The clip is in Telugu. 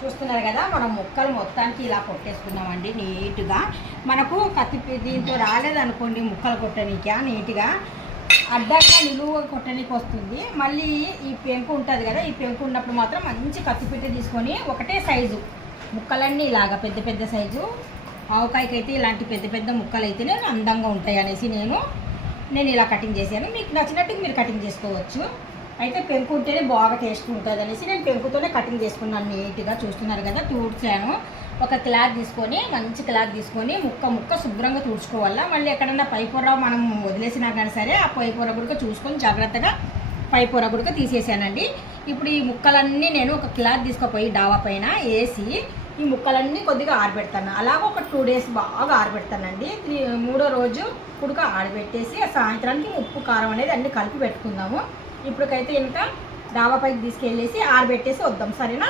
చూస్తున్నారు కదా, మనం ముక్కలు మొత్తానికి ఇలా కొట్టేసుకున్నామండి నీట్గా. మనకు కత్తి దీంతో రాలేదనుకోండి ముక్కలు కొట్టనీక నీట్గా అడ్డంగా నిలువుగా కొట్టడానికి వస్తుంది. మళ్ళీ ఈ పెంకు ఉంటుంది కదా, ఈ పెంకు ఉన్నప్పుడు మాత్రం మంచి కత్తిపీట తీసుకొని ఒకటే సైజు ముక్కలన్నీ ఇలాగా పెద్ద పెద్ద సైజు ఆవకాయకి అయితే ఇలాంటి పెద్ద పెద్ద ముక్కలు అయితేనే అందంగా ఉంటాయి అనేసి నేను ఇలా కటింగ్ చేశాను. మీకు నచ్చినట్టు మీరు కటింగ్ చేసుకోవచ్చు. అయితే పెంకు ఉంటేనే బాగా టేస్ట్ ఉంటుంది అనేసి నేను పెంకుతోనే కటింగ్ చేసుకున్నాను నీట్గా. చూస్తున్నారు కదా, తూడ్చాను. ఒక క్లాత్ తీసుకొని మంచి క్లాత్ తీసుకొని ముక్క శుభ్రంగా తుడుచుకోవాలా. మళ్ళీ ఎక్కడన్నా పైపొర మనం వదిలేసినా కానీ సరే ఆ పైపొర గుడక చూసుకొని జాగ్రత్తగా పైపొర గుడక తీసేసానండి. ఇప్పుడు ఈ ముక్కలన్నీ నేను ఒక క్లాత్ తీసుకుపోయి డాబా పైన వేసి ఈ ముక్కలన్నీ కొద్దిగా ఆరబెడతాను. అలాగ ఒక 2 days బాగా ఆరబెడతానండి. 3వ రోజు కుడుక ఆరబెట్టేసి సాయంత్రానికి ఉప్పు కారం అనేది అన్నీ కలిపి పెట్టుకుందాము. ఇప్పటికైతే ఇంకా డాబా పైకి తీసుకెళ్ళేసి ఆరబెట్టేసి వద్దాం, సరేనా?